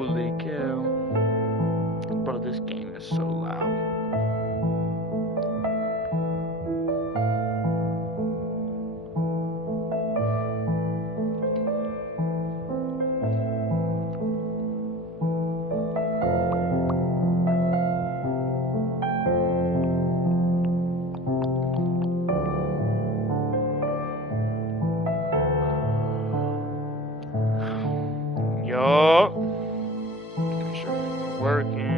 Holy cow. Bro, this game is so loud. Yup. Make sure we're working.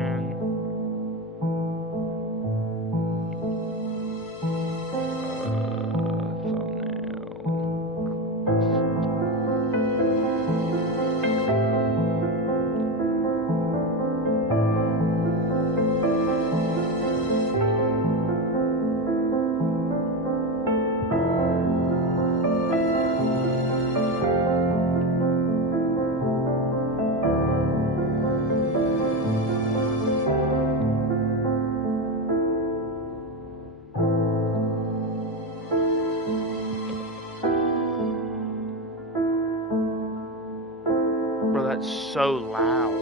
Bro, that's so loud.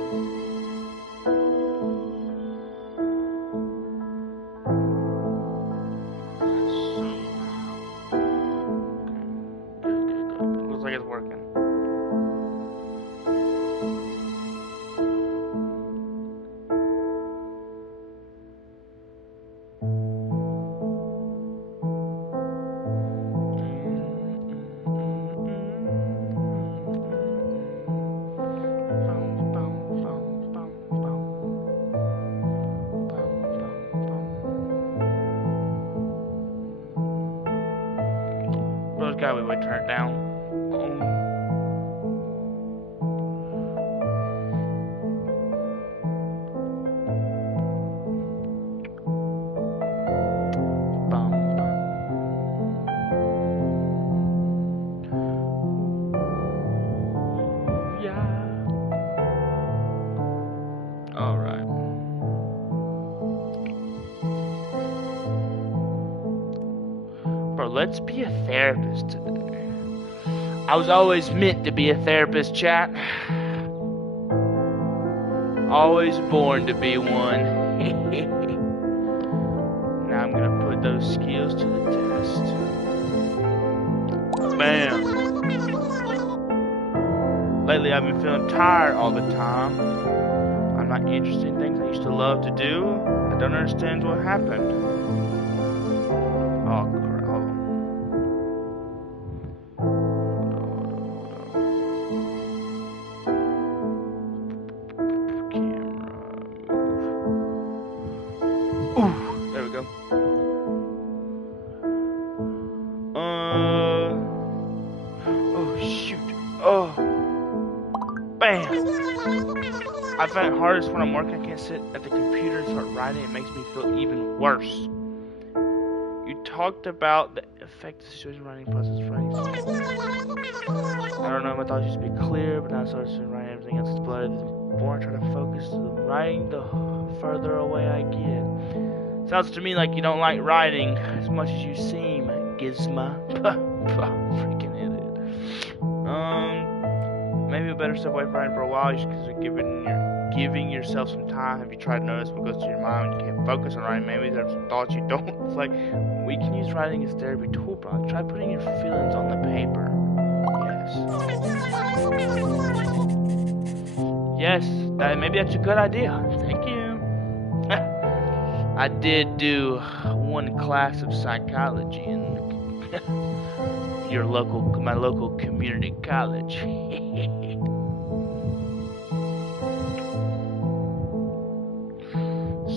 That's so loud. Okay. Good. Looks like it's working. Bro, God, we would turn it down. Alright. Bro, let's be a therapist today. I was always meant to be a therapist, chat. Always born to be one. Now I'm gonna put those skills to the test. Bam. Lately I've been feeling tired all the time. I'm not interested in things I used to love to do. I don't understand what happened. Oh crap, hold on. Camera. Ooh, there we go. Oh shoot. Oh. Bam. I find it hardest when I'm working. I can't sit at the computer and start writing. It makes me feel even worse. You talked about the effect of the situation writing process writing. I don't know, my thoughts used to be clear, but now I started writing everything else is blurred. The more I try to focus on the writing, the further away I get. Sounds to me like you don't like writing as much as you seem, Gizma. Freaking idiot. Maybe you better step away from writing for a while just because you're giving yourself some time. Have you tried to notice what goes through your mind when you can't focus on writing? Maybe there's some thoughts you don't. It's like, we can use writing as therapy tool, bro. Try putting your feelings on the paper. Yes. Maybe that's a good idea. Thank you. I did do one class of psychology in my local community college.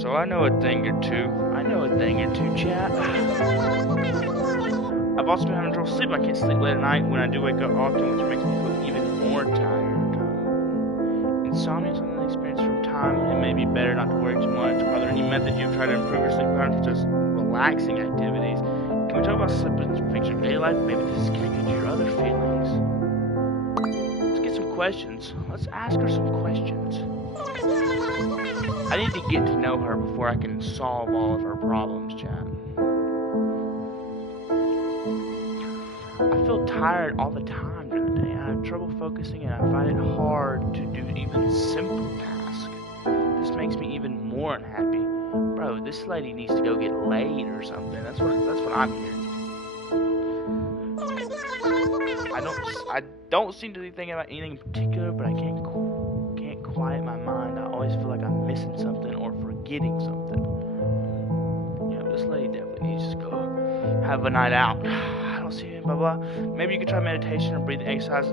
So I know a thing or two. Chat. I've also been having trouble sleeping. I can't sleep late at night when I do wake up often, which makes me feel even more tired. Insomnia is something I experience from time. It may be better not to worry too much. Are there any methods you've tried to improve your sleep patterns, such as relaxing activities? Can we talk about sleep and fix your daily life? Maybe this is connected to your other feelings. Let's get some questions. Let's ask her some questions. I need to get to know her before I can solve all of her problems, chat. I feel tired all the time during the day. I have trouble focusing and I find it hard to do even even simple task. This makes me even more unhappy. Bro, this lady needs to go get laid or something. That's what I'm hearing. I don't seem to be thinking about anything in particular, but I can't quiet my mind. I always feel like I'm missing something or forgetting something. Yeah, this lady definitely needs to go have a night out. I don't see it, blah blah. Maybe you could try meditation or breathing exercise.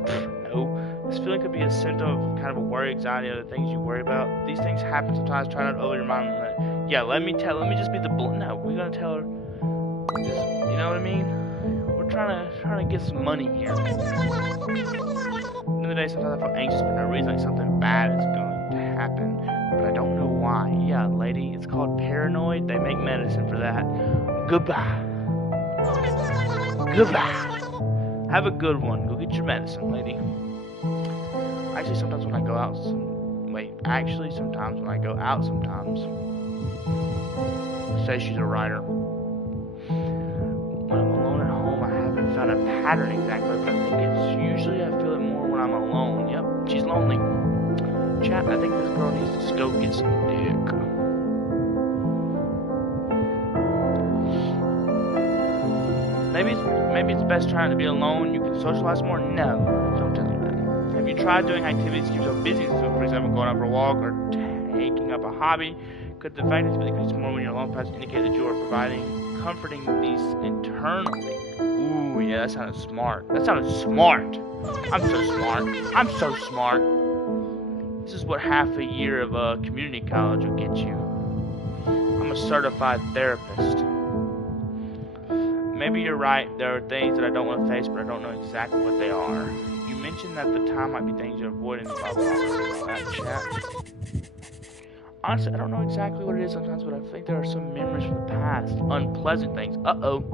No. This feeling could be a symptom of kind of a worry, anxiety, other things you worry about. These things happen sometimes. Try not to over your mind. Let me just be the no, we're gonna tell her. You know what I mean? We're trying to get some money here. At the end of the day, sometimes I feel anxious for no reason, like something bad is going to happen, but I don't know why. Yeah, lady, it's called paranoid. They make medicine for that. Goodbye. Have a good one. Go get your medicine, lady. Actually, sometimes when I go out, sometimes. Say she's a writer. When I'm alone at home, I haven't found a pattern exactly, but I think it's usually I feel it more when I'm alone. Yep, she's lonely. Chat, I think this girl needs to go get some dick. Maybe it's best trying to be alone. You can socialize more. No, don't tell me that. Have you tried doing activities to keep yourself busy? So, for example, going out for a walk or taking up a hobby. Could the fact that you increase more when you're alone perhaps indicate that you are comforting these internally? Ooh, yeah, that sounded smart. I'm so smart. This is what half a year of community college will get you. I'm a certified therapist. Maybe you're right. There are things that I don't want to face, but I don't know exactly what they are. You mentioned that the time might be things you're avoiding. Blah, blah, blah, that chat. Honestly, I don't know exactly what it is sometimes, but I think there are some memories from the past. Unpleasant things. Uh-oh.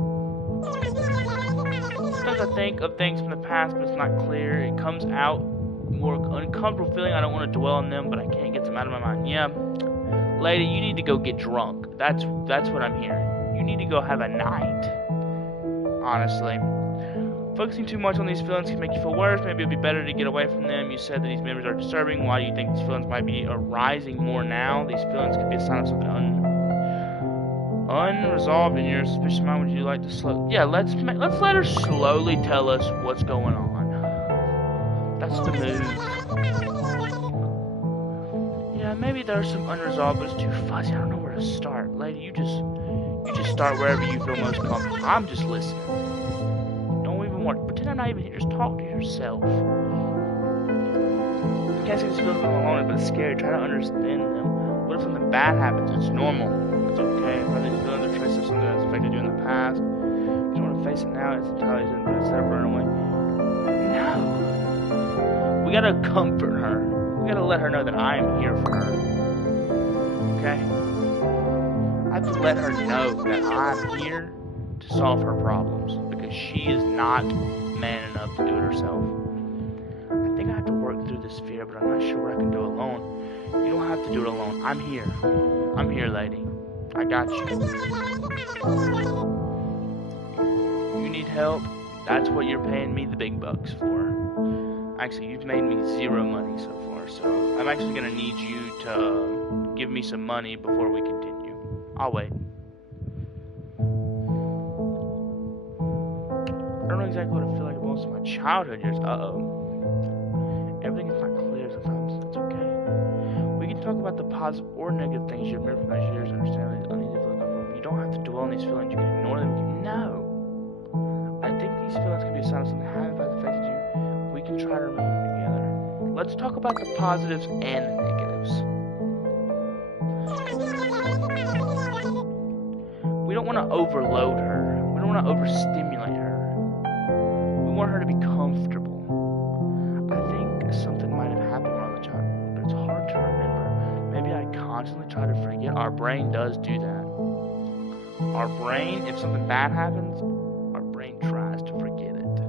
Sometimes I think of things from the past, but it's not clear. It comes out more uncomfortable feeling. I don't want to dwell on them, but I can't get them out of my mind. Yeah. Lady, you need to go get drunk. That's what I'm hearing. You need to go have a night. Honestly. Focusing too much on these feelings can make you feel worse. Maybe it would be better to get away from them. You said that these memories are disturbing. Why do you think these feelings might be arising more now? These feelings could be a sign of something unresolved in your suspicious mind. Would you like to let's let her slowly tell us what's going on. That's the move. Yeah, maybe there's some unresolved, but it's too fuzzy. I don't know where to start. Lady, you just start wherever you feel most comfortable. I'm just listening. Pretend I'm not even here. Just talk to yourself. You can't see this feeling alone, but it's scary. Try to understand them. What if something bad happens? It's normal. It's okay. If these feelings are traces of something that's affected you in the past, you don't want to face it now. It's entirely different, but instead of running away. No. We gotta comfort her. We gotta let her know that I am here for her. Okay? I have to let her know that I'm here to solve her problems. Because she is not man enough to do it herself. I think I have to work through this fear, but I'm not sure what I can do alone. You don't have to do it alone. I'm here. I'm here, lady. I got you. You need help? That's what you're paying me the big bucks for. Actually, you've made me zero money so far, so I'm actually going to need you to give me some money before we continue. I'll wait. I don't know exactly what I feel like about my childhood years. Everything is not clear sometimes. It's okay. We can talk about the positive or negative things you remember from those years. Understand that uneasy feeling of you don't have to dwell on these feelings. You can ignore them. No. I think these feelings can be a sign of something that has affected you. We can try to remember them together. Let's talk about the positives and the negatives. We don't want to overload her. We don't want to overstimulate her. We want her to be comfortable. I think something might have happened when I was a child, but it's hard to remember. Maybe I constantly try to forget. Our brain does do that. Our brain, if something bad happens, our brain tries to forget it.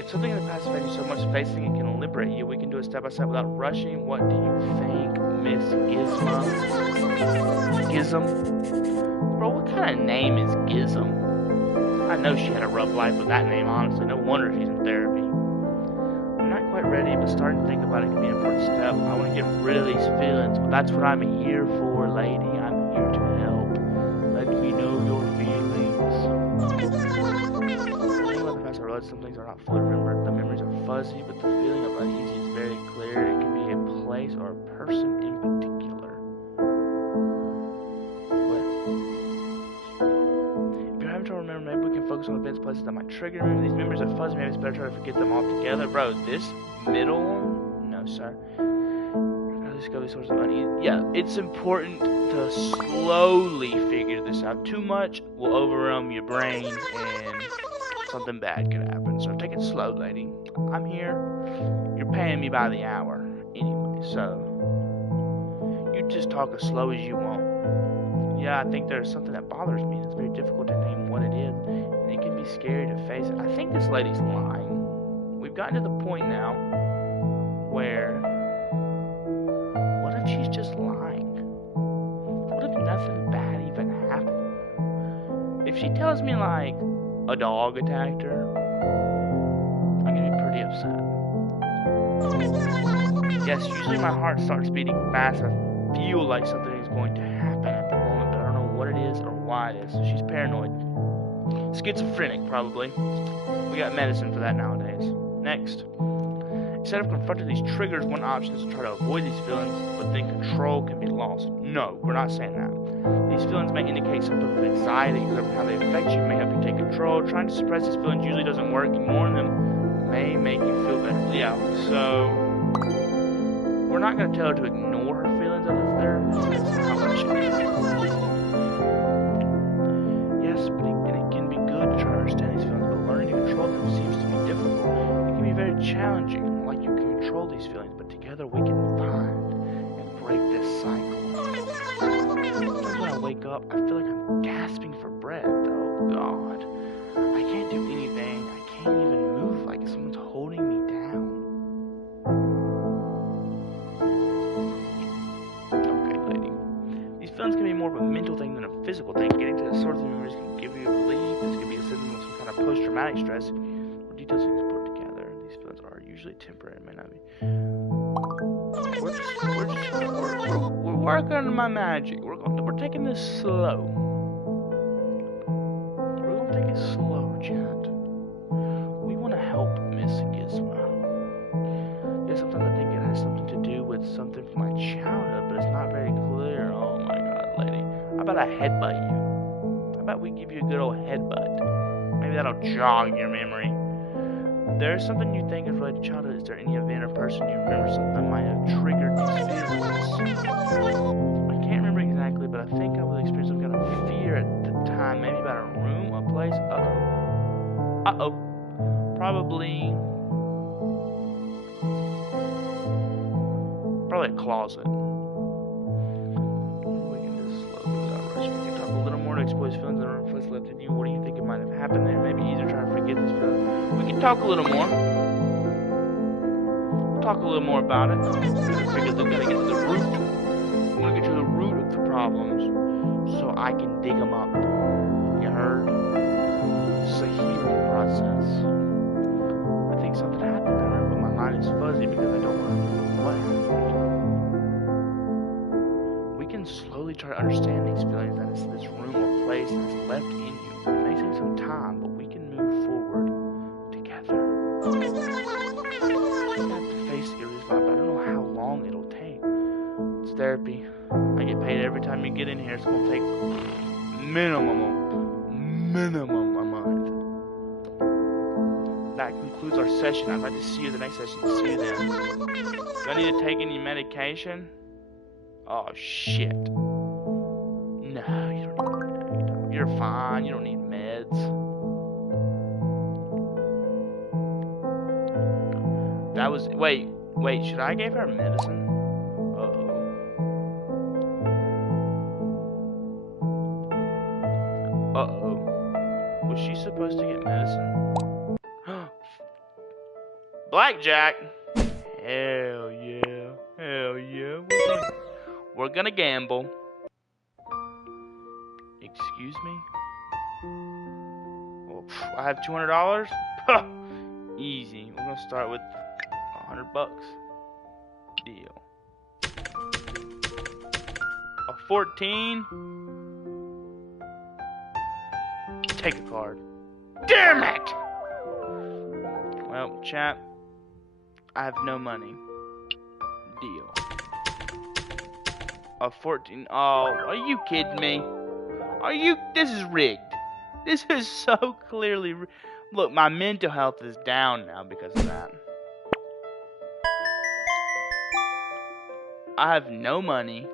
If something in the past affects you so much, facing it can liberate you. We can do it step by step without rushing. What do you think, Miss Gizmo? Gizm? Bro, what kind of name is Gizm? I know she had a rough life with that name, honestly. No wonder she's in therapy. I'm not quite ready, but starting to think about it can be an important step. I want to get rid of these feelings. Well, that's what I'm here for, lady. I'm here to help. Let me know your feelings. As I realize some things are not fully remembered. The memories are fuzzy, but the feeling of uneasy is very clear. It can be a place or a person in particular. What? If you're having trouble remembering, maybe we can focus on events, places that might trigger them. These memories are fuzzy. Maybe it's better to try to forget them all together. Bro, this middle one? No, sir. Discover sources of unease. Yeah, it's important to slowly figure this out. Too much will overwhelm your brain and something bad could happen. So take it slow, lady. I'm here. You're paying me by the hour anyway, so you just talk as slow as you want. Yeah, I think there's something that bothers me, and it's very difficult to name what it is, and it can be scary to face it. I think this lady's lying. We've gotten to the point now where, what if she's just lying? What if nothing bad even happened? If she tells me, like, a dog attacked her, I'm gonna be pretty upset. Yes, usually my heart starts beating fast. I feel like something is going to happen at the moment, but I don't know what it is or why it is. So she's paranoid. Schizophrenic, probably. We got medicine for that nowadays. Next. Instead of confronting these triggers, one option is to try to avoid these feelings, but then control can be lost. No, we're not saying that. These feelings may indicate some sort of anxiety because of how they affect you, may help you take control. Trying to suppress these feelings usually doesn't work. Ignoring them may make you feel better. Yeah, so we're not going to tell her to ignore her feelings as a therapist. That's not what she does. Yes, but it can be good to try to understand these feelings, but learning to control them seems to be difficult. It can be very challenging. Like you can control these feelings, but together we can find and break this cycle. Sometimes when I wake up, I feel like I'm gasping for breath. Oh God, I can't do anything. I can't even move. Like someone's holding me down. Okay, lady. These feelings can be more of a mental thing than a physical thing. Getting to the source of the memories can give you relief. This could be a symptom of some kind of post-traumatic stress. Or details can be put together. These feelings are usually temporary. It may not be. We're working on my magic. We're taking this slow. We're gonna take it slow, Jet. We want to help Miss Gizmo. Yeah, sometimes I think it has something to do with something from my childhood, but it's not very clear. Oh my God, lady. How about I headbutt you? How about we give you a good old headbutt? Maybe that'll jog your memory. There's something you think is related to childhood. Is there any event or person you remember something that might have triggered these feelings? I can't remember exactly, but I think I was experiencing some kind of fear at the time. Maybe about a room, a place. Uh-oh. Probably a closet. We can just slowly without rushing. We can talk a little more to explore these feelings that are reflected left in you. What do you think it might have happened there? Maybe easier trying to forget this feeling. We can talk a little more. Talk a little more about it. Because we gotta get to the root. I want to get to the root of the problems so I can dig them up. You heard? It's a healing process. I think something happened there, but my mind is fuzzy because I don't remember what happened. We can slowly try to understand these feelings that it's this room or place that's left in you. It may take some time, but we can move forward together. I have to face it, but I don't know how long it'll take. It's therapy. I get paid every time you get in here. It's going to take minimum a month. That concludes our session. I'd like to see you the next session. See you then. Do I need to take any medication? Oh, shit. No, you don't need that. You're fine. You don't need meds. That was... Wait, should I give her medicine? Uh-oh. Was she supposed to get medicine? Blackjack! Hell yeah. We're gonna gamble. Excuse me? Oh, I have $200? Easy. We're gonna start with... Oh, $100. Deal. A 14. Take a card. Damn it! Well, chat, I have no money. Deal. A 14. Oh, are you kidding me? This is rigged. This is so clearly look, my mental health is down now because of that. I have no money.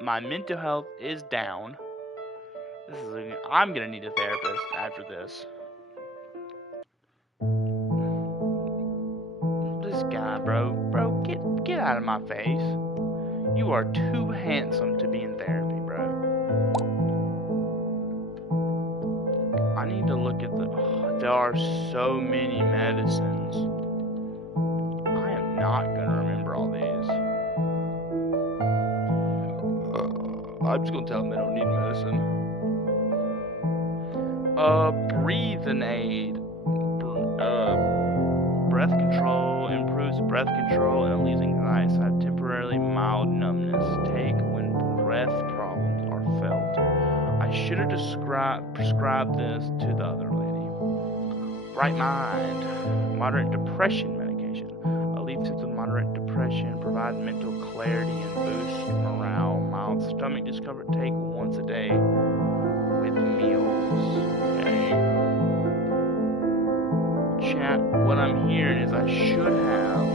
My mental health is down. I'm gonna need a therapist after this. This guy, bro, get out of my face. You are too handsome to be in therapy, bro. I need to look at there are so many medicines. I am not gonna remember all these. I'm just gonna tell them they don't need medicine. Breathing aid. Breath control improves breath control and alleviates anxiety. Have temporarily mild numbness. Take when breath problems are felt. I should have prescribed this to the other lady. Bright mind. Moderate depression medication. Alleviates symptoms of moderate depression. Provide mental clarity and boost morale. Mild stomach discomfort. Take once a day with meals. Okay. Chat, what I'm hearing is I should have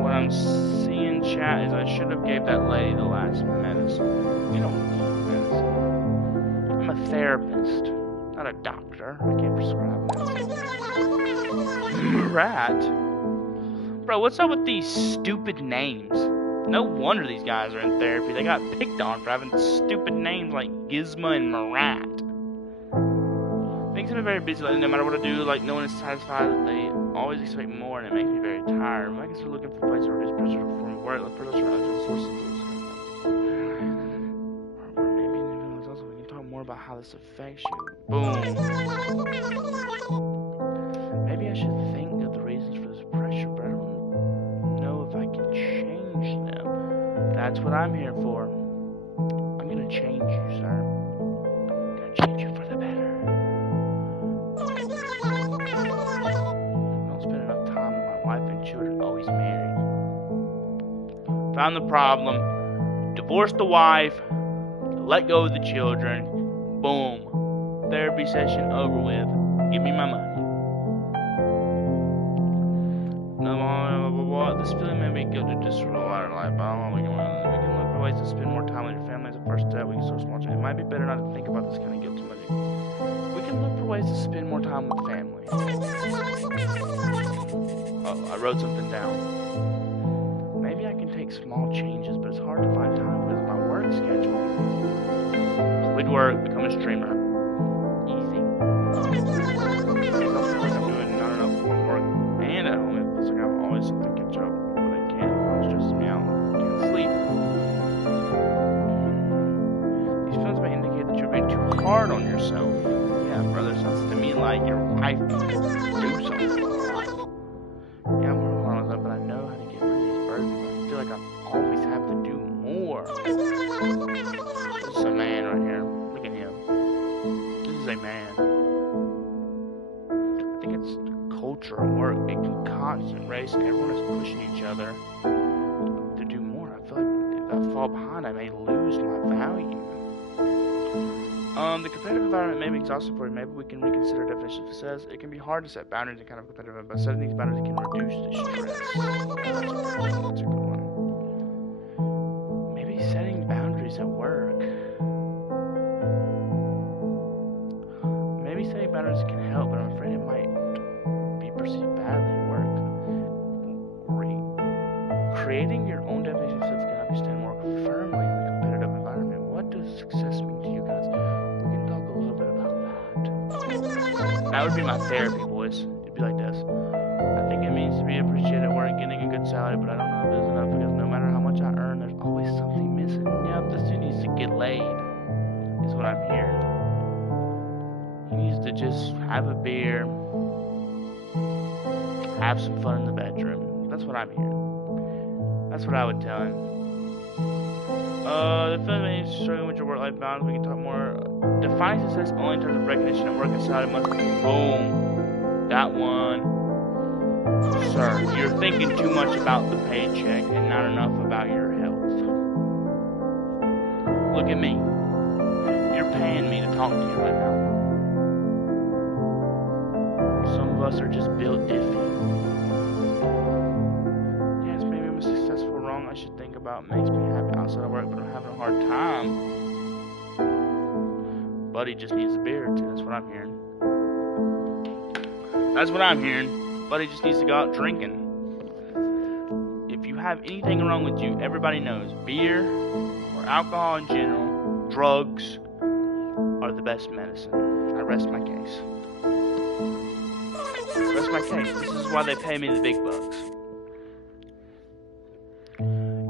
what I'm seeing, chat, is I should have gave that lady the last medicine. You don't need medicine. I'm a therapist, not a doctor. I can't prescribe medicine. Rat? Bro, what's up with these stupid names? No wonder these guys are in therapy. They got picked on for having stupid names like Gizmo and Marat. Things have been very busy lately. No matter what I do, like, no one is satisfied. They always expect more, and it makes me very tired. I guess they're looking for places to reduce pressure from work, like pressure on sources. Or maybe also we can talk more about how this affects you. Boom. Maybe I should think of the reasons for this pressure, but I don't know if I can change them. That's what I'm here for. I'm gonna change you, sir. I'm gonna change you for the better. I don't spend enough time with my wife and children. Oh, he's married. Found the problem. Divorce the wife. Let go of the children. Boom. Therapy session over with. Give me my money. This feeling may be good to just rule out our life. We can look for ways to spend more time with your family as a first step. We can start small change. It might be better not to think about this kind of guilt too much. We can look for ways to spend more time with family. Oh, I wrote something down. Maybe I can take small changes, but it's hard to find time because of my work schedule. Quit work, become a streamer. Easy. I'm doing not enough work and at home. It feels like I'm always something to catch up. Hard on yourself. Yeah, brother, sounds to me like your wife needs to do something in your life. Yeah, I'm working hard on that, but I know how to get rid of these burdens. I feel like I always have to do more. This is a man right here. Look at him. This is a man. I think it's the culture of work, making constant race, and everyone is pushing each other to do more. I feel like if I fall behind, I may lose my value. The competitive environment may be exhausting for you. Maybe we can reconsider definition of success. It can be hard to set boundaries in kind of competitive environment, but setting these boundaries can reduce the stress. That's a good one. Maybe setting boundaries at work. Maybe setting boundaries can help, but I'm afraid it might be perceived badly at work. Creating your own definition of success can help you stand more firmly in the competitive environment. What does success mean to you guys? That would be my therapy voice. It'd be like this. I think it means to be appreciated at work, getting a good salary, but I don't know if it's enough because no matter how much I earn, there's always something missing. Yep, this dude needs to get laid, is what I'm hearing. He needs to just have a beer, have some fun in the bedroom. That's what I'm hearing. That's what I would tell him. The feeling is struggling with your work-life balance. We can talk more. Define success only in terms of recognition and work inside. It must be boom. That one. Sir, you're thinking too much about the paycheck and not enough about your health. Look at me. You're paying me to talk to you right now. Some of us are just built different. Yes, maybe I'm a successful wrong I should think about. Makes me happy outside of work, but I'm having a hard time. Buddy just needs a beer too. That's what I'm hearing. That's what I'm hearing. Buddy just needs to go out drinking. If you have anything wrong with you, everybody knows beer or alcohol in general, drugs are the best medicine. I rest my case. Rest my case. This is why they pay me the big bucks.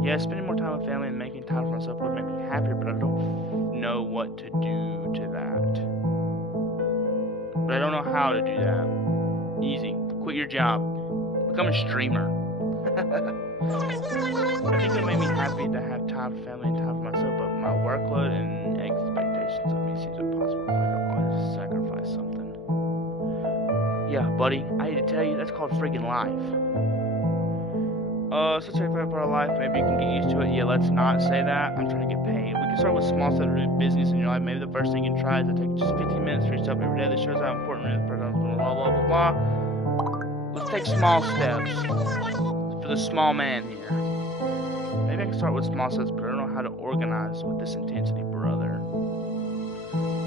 Yeah, spending more time with family and making time for myself would make me happier, but I don't know what to do to that. But I don't know how to do that. Easy. Quit your job. Become a streamer. I think it made me happy to have time for family and time for myself, but my workload and expectations of me seems impossible. I could always sacrifice something. Yeah, buddy, I hate to tell you, that's called friggin' life. Such a favorite part of life, maybe you can get used to it. Yeah, let's not say that. I'm trying to get paid. We can start with small steps to do business in your life. Maybe the first thing you can try is to take just 15 minutes for yourself every day. That shows how important it is. Blah, blah, blah, blah, blah. Let's take small steps for the small man here. Maybe I can start with small steps, but I don't know how to organize with this intensity, brother.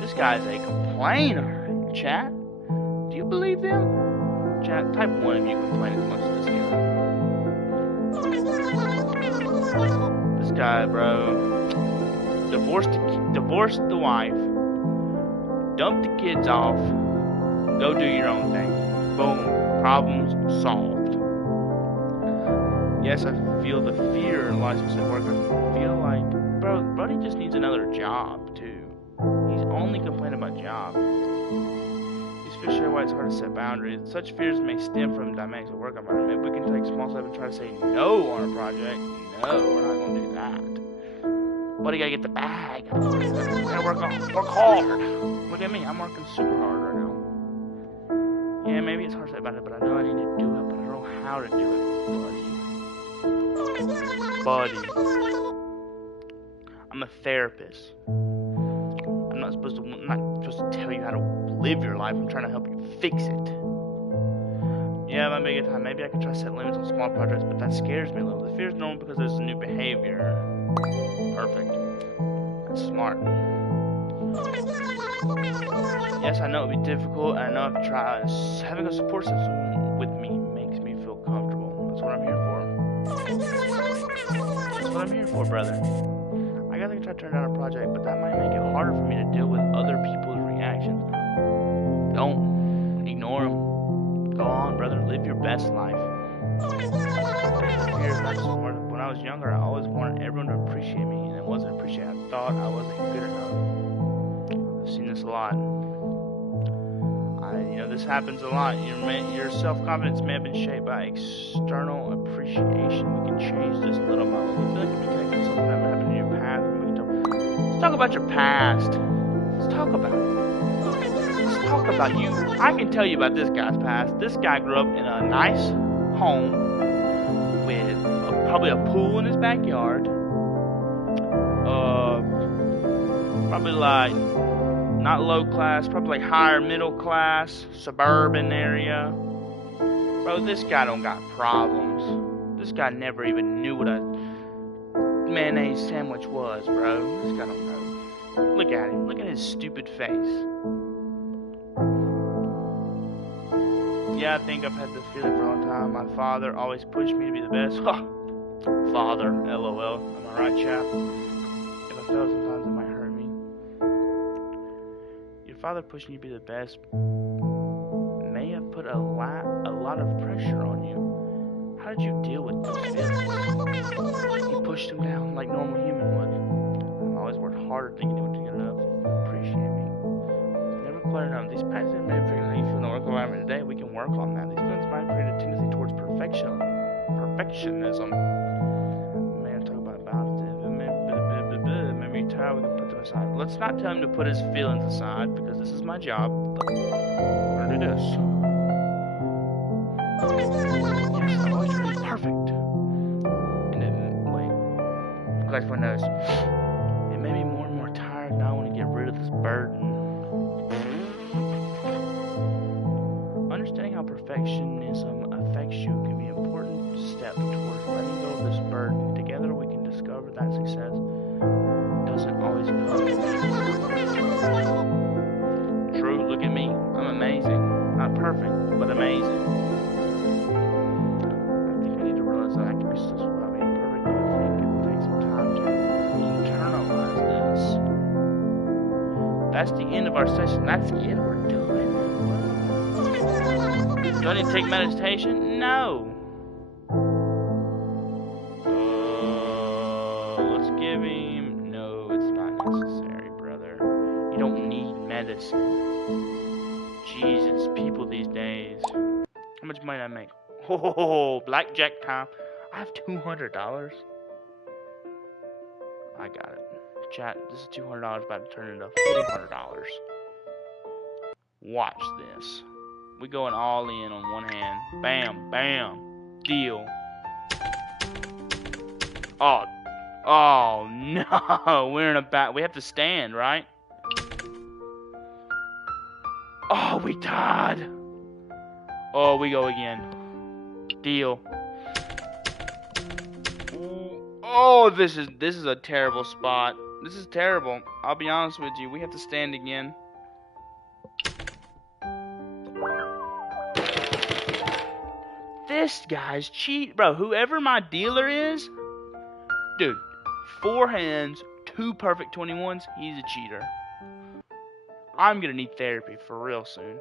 This guy's a complainer, chat. Do you believe them? Chat, type 1 if you complain as much as this guy. This guy, bro, divorced the wife, dumped the kids off, go do your own thing. Boom. Problems solved. Yes, I feel the fear in licensed at work. I feel like, Brody just needs another job, too. He's only complaining about job. He's for sure why it's hard to set boundaries. Such fears may stem from dynamics of work environment. Maybe we can take small steps and try to say no on a project. No, we're not going to do that. Buddy, gotta get the bag. Gotta work hard. Look at me, I'm working super hard right now. Yeah, maybe it's hard to say about it, but I know I need to do it, but I don't know how to do it, buddy. I'm a therapist. I'm not supposed to tell you how to live your life. I'm trying to help you fix it. Yeah, that might be a good time. Maybe I can try to set limits on small projects, but that scares me a little. The fear is normal because there's a new behavior. Perfect. That's smart. Yes, I know it'll be difficult, and I know I have to try. Having a support system with me makes me feel comfortable. That's what I'm here for. That's what I'm here for, brother. I guess I can try to turn down a project, but that might make it harder for me to deal with other people's reactions. Don't ignore them. Go on, brother. Live your best life. When I was younger, I always wanted everyone to appreciate me, and it wasn't appreciated. I thought I wasn't good enough. I've seen this a lot. This happens a lot. Your self-confidence may have been shaped by external appreciation. We can change this little by little. I feel like if we connect with something that happened in your past, let's talk about your past. Let's talk about it. Let's talk about you. I can tell you about this guy's past. This guy grew up in a nice home with probably a pool in his backyard. Probably like not low class, probably like higher middle class, suburban area. Bro, this guy don't got problems. This guy never even knew what a mayonnaise sandwich was, bro. This guy don't know. Look at him. Look at his stupid face. Yeah, I think I've had this feeling for a long time. My father always pushed me to be the best. Father, LOL. Am I right, chap? If I fail sometimes, it might hurt me. Your father pushing you to be the best may have put a lot of pressure on you. How did you deal with those feelings? He pushed him down like normal human would. I always worked harder thinking he would get enough to appreciate me. It's never clutter. These patterns may be figuring out you feel in the work environment today. We can work on that. These feelings might create a tendency towards perfectionism. Man, talk about balance. Maybe you're tired. We can put them aside. Let's not tell him to put his feelings aside because this is my job. We're gonna do this. Yes, I always try to be perfect. And then, wait. You guys want to notice? It made me more and more tired. Now I want to get rid of this burden. Understanding how perfectionism affects you can be an important step towards letting go of this burden. Together we can discover that success doesn't always come. True, look at me. I'm amazing. Not perfect, but amazing. I think I need to realize that I can be successful without being perfect, but I think it will take some time to internalize this. That's the end of our session. That's it. We're doing. Do I need to take meditation? No. Let's give him. No, it's not necessary, brother. You don't need medicine. Jesus, people these days. How much money did I make? Oh, blackjack time. I have $200. I got it. Chat, this is $200 about to turn into $400. Watch this. We going all in on one hand. Bam, bam. Deal. Oh no. We're in a we have to stand, right? Oh, we tied. Oh, we go again. Deal. Oh, this is a terrible spot. This is terrible. I'll be honest with you. We have to stand again. This guy's cheat, bro. Whoever my dealer is, dude, 4 hands, 2 perfect 21s. He's a cheater. I'm gonna need therapy for real soon.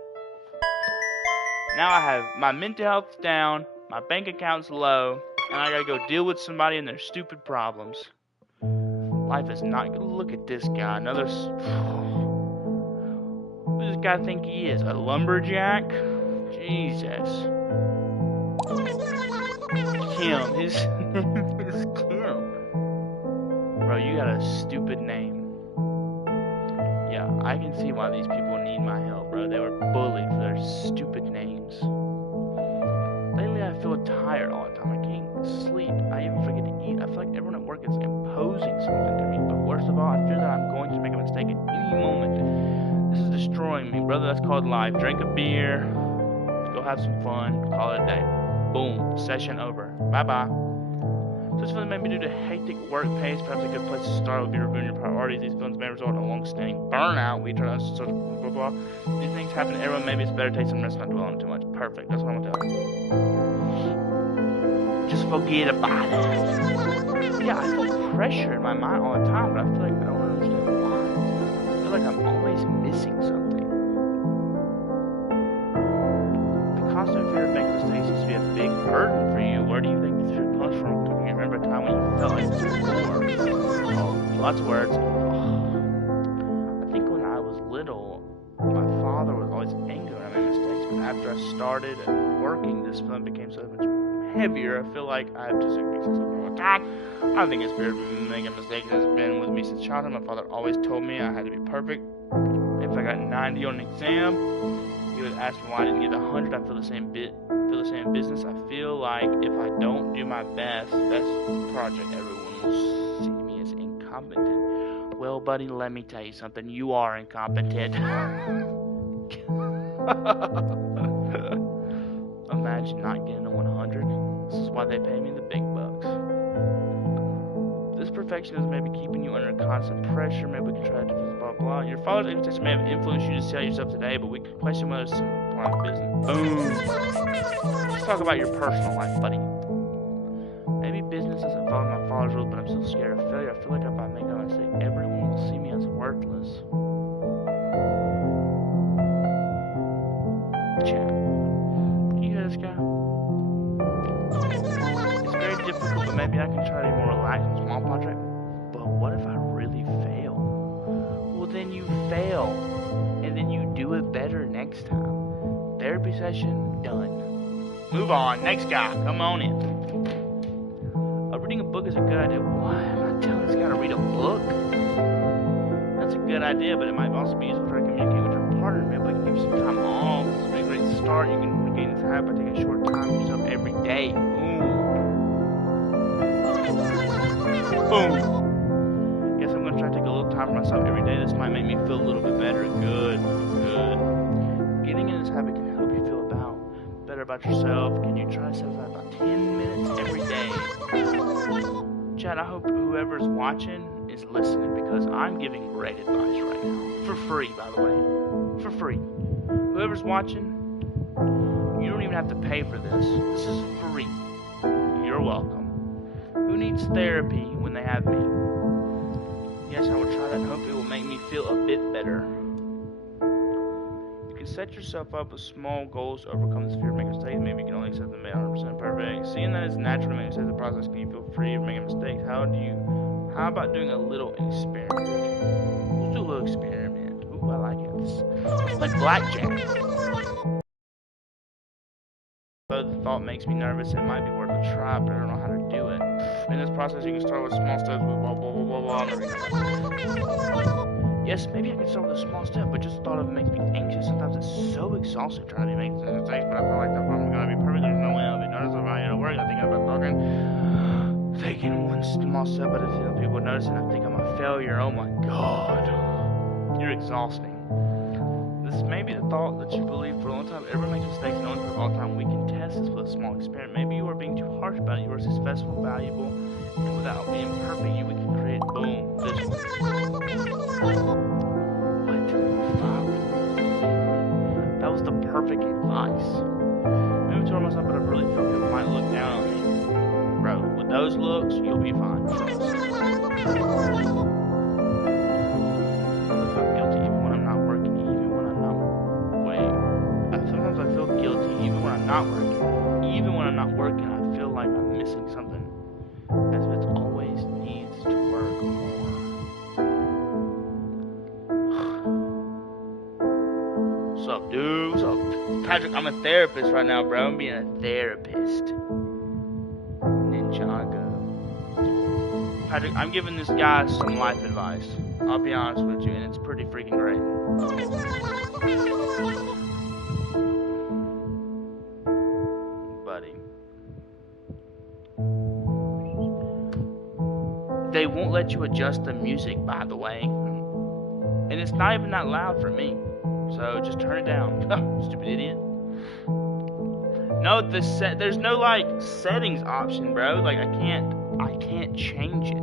Now I have my mental health down, my bank account's low, and I gotta go deal with somebody and their stupid problems. Life is not good. Look at this guy. Another. Who does this guy think he is? A lumberjack? Jesus. Kim. His name is Kim. Bro, you got a stupid name. Yeah, I can see why these people need my help, bro. They were bullied for their stupid names. Lately, I feel tired all the time. I can't sleep. I even forget to eat. I feel like everyone at work is imposing something to me. But worst of all, I fear that I'm going to make a mistake at any moment. This is destroying me, brother. That's called life. Drink a beer. Go have some fun. Call it a day. Boom. Session over. Bye-bye. So this feeling may be due to hectic work pace. Perhaps a good place to start would be reviewing your priorities. These feelings may result in a long-standing burnout. We try to sort of blah, blah, blah. These things happen to everyone. Maybe it's better to take some rest, not dwell on too much. Perfect. That's what I'm going to tell you. Just forget about it. Yeah, I feel pressure in my mind all the time, but I feel like I don't understand why. I feel like I'm always missing something. The constant fear of making mistakes seems to be a big burden for you. Where do you think this fear comes from? Can you remember a time when you felt like this before? Oh, lots of words. I think when I was little, my father was always angry when I made mistakes, but after I started working, this feeling became so much heavier. I feel like I have to fix this all the time. I don't think his fear of making mistakes has been with me since childhood. My father always told me I had to be perfect. If I got 90 on an exam, he would ask me why I didn't get 100. I feel the same business. I feel like if I don't do my best project, everyone will see me as incompetent. Well, buddy, let me tell you something. You are incompetent. Imagine not getting a 100. This is why they pay me the big bucks. This perfectionism may be keeping you under constant pressure. Maybe we can try to do this, blah, blah. Your father's invitation may have influenced you to sell yourself today, but we can question whether it's part of business. Boom. Let's talk about your personal life, buddy. Maybe business doesn't follow my father's rules, but I'm still scared of failure. I feel like if I make a mistake, everyone will see me as worthless. Chat. Can you hear this guy? It's very difficult, but maybe I can try to be more relaxed and small project. But what if I really fail? Well, then you fail, and then you do do it better next time. Therapy session done. Move on. Next guy. Come on in. Reading a book is a good idea. Why am I telling this guy to read a book? That's a good idea, but it might also be useful to communicate with your partner. Maybe we can give you some time off. This would be a great start. You can regain this habit by taking a short time for yourself every day. Boom. Guess I'm going to try to take a little time for myself every day. This might make me feel a little bit better. Good. Getting in this habit can help you feel better about yourself. Can you try to set aside about 10 minutes every day? Chad, I hope whoever's watching is listening because I'm giving great advice right now. For free, by the way. For free. Whoever's watching, you don't even have to pay for this. This is free. You're welcome. Who needs therapy when they have me? Yes, I will try that and hope it will make me feel a bit better. You can set yourself up with small goals to overcome this fear of making mistakes. Maybe you can only accept them 100% perfect. Seeing that it's natural to make mistakes in the process, can you feel free of making mistakes? How about doing a little experiment? Let's do a little experiment. Ooh, I like it. It's like blackjack. Though the thought makes me nervous, it might be worth a try, but I don't know how to do it. In this process, you can start with small steps, blah, blah, blah, blah, blah. Yes, maybe I can start with a small step, but just the thought of it makes me anxious. Sometimes it's so exhausting trying to make mistakes, but I feel like I'm going to be perfect. There's no way I'll be noticed if I work. I think about taking one small step at a time. People notice and I think I'm a failure. Oh my God. You're exhausting. This may be the thought that you believe for a long time. Everyone makes mistakes, no one's perfect all the time. We can test this with a small experiment. Maybe you are being too harsh about it. You are successful, valuable, and without being perfect, we can create, boom, this one. What? That was the perfect advice. Maybe I told myself, but I really feel people might look down on me. Bro, with those looks, you'll be fine. I feel guilty even when I'm not working, sometimes I feel guilty even when I'm not working. Even when I'm not working, I feel like I'm missing something. As if it always needs to work more. What's up, dude? What's up? Patrick, I'm a therapist right now, bro. I'm being a therapist. Ninjago. Patrick, I'm giving this guy some life advice. I'll be honest with you, and it's pretty freaking great. Buddy. They won't let you adjust the music, by the way. And it's not even that loud for me. So just turn it down. Stupid idiot. No, there's no like settings option, bro. Like I can't change it.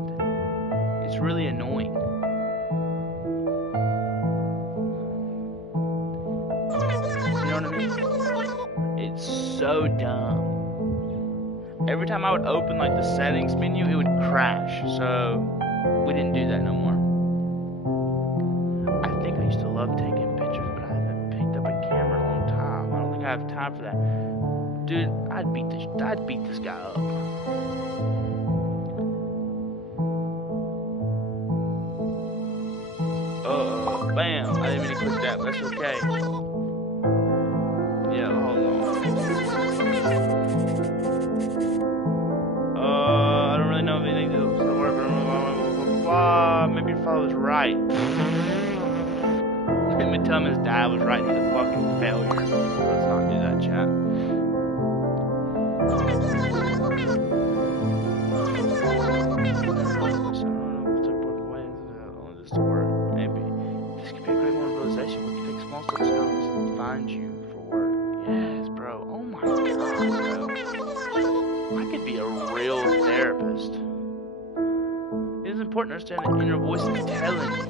It's really annoying. You know what I mean? It's so dumb. Every time I would open like the settings menu, it would crash. So we didn't do that no more. I think I used to love taking pictures, but I haven't picked up a camera in a long time. I don't think I have time for that. Dude, I'd beat this guy up. Bam! I didn't mean to click that, but that's okay. Yeah, hold on. I don't really know if anything to work. Maybe your father was right. Let me tell him his dad was right. He's a fucking failure. Let's not do that, chat. Find you for work. Yes, bro. Oh my God, bro. I could be a real therapist. It is important to understand the inner voice is telling you.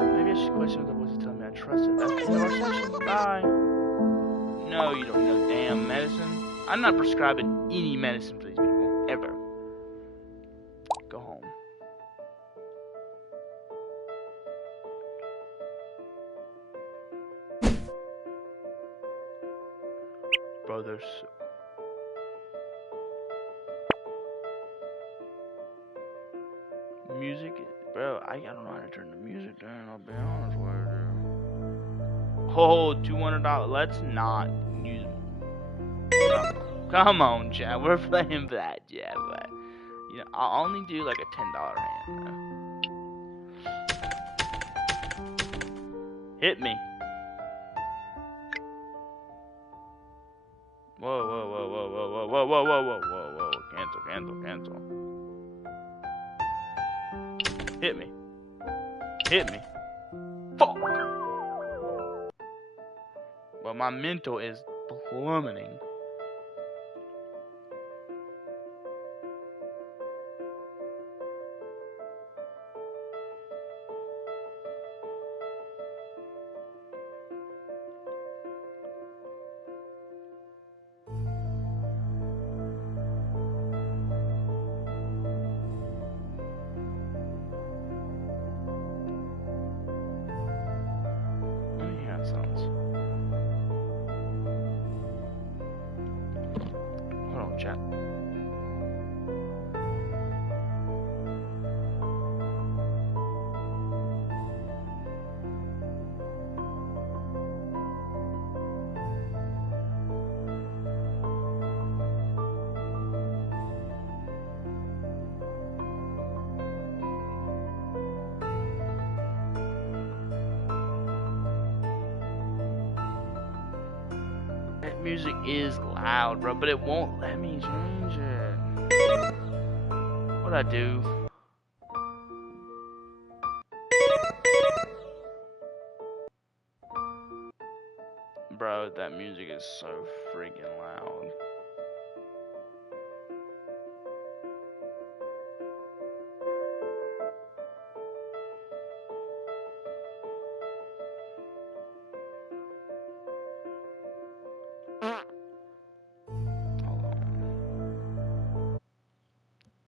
Maybe I should question what the voice is telling me. I trust it. That's the end of our session. Bye. No, you don't know damn medicine. I'm not prescribing any medicine for these people. Ever. Go home. Brothers. Music, bro, I don't know how to turn the music down, I'll be honest with you. Oh, $200. Let's not use. Come on, Chad. We're playing for that, yeah, but you know, I'll only do like a $10 hand. Hit me. Whoa, whoa, whoa, whoa, whoa, whoa, whoa, whoa, whoa, whoa, whoa, whoa. Cancel, cancel, cancel. Hit me. Hit me. Fuck. Well, my mental is plummeting. Chat. That music is loud, bro, but it won't let me change it. What'd I do? Bro, that music is so freaking loud.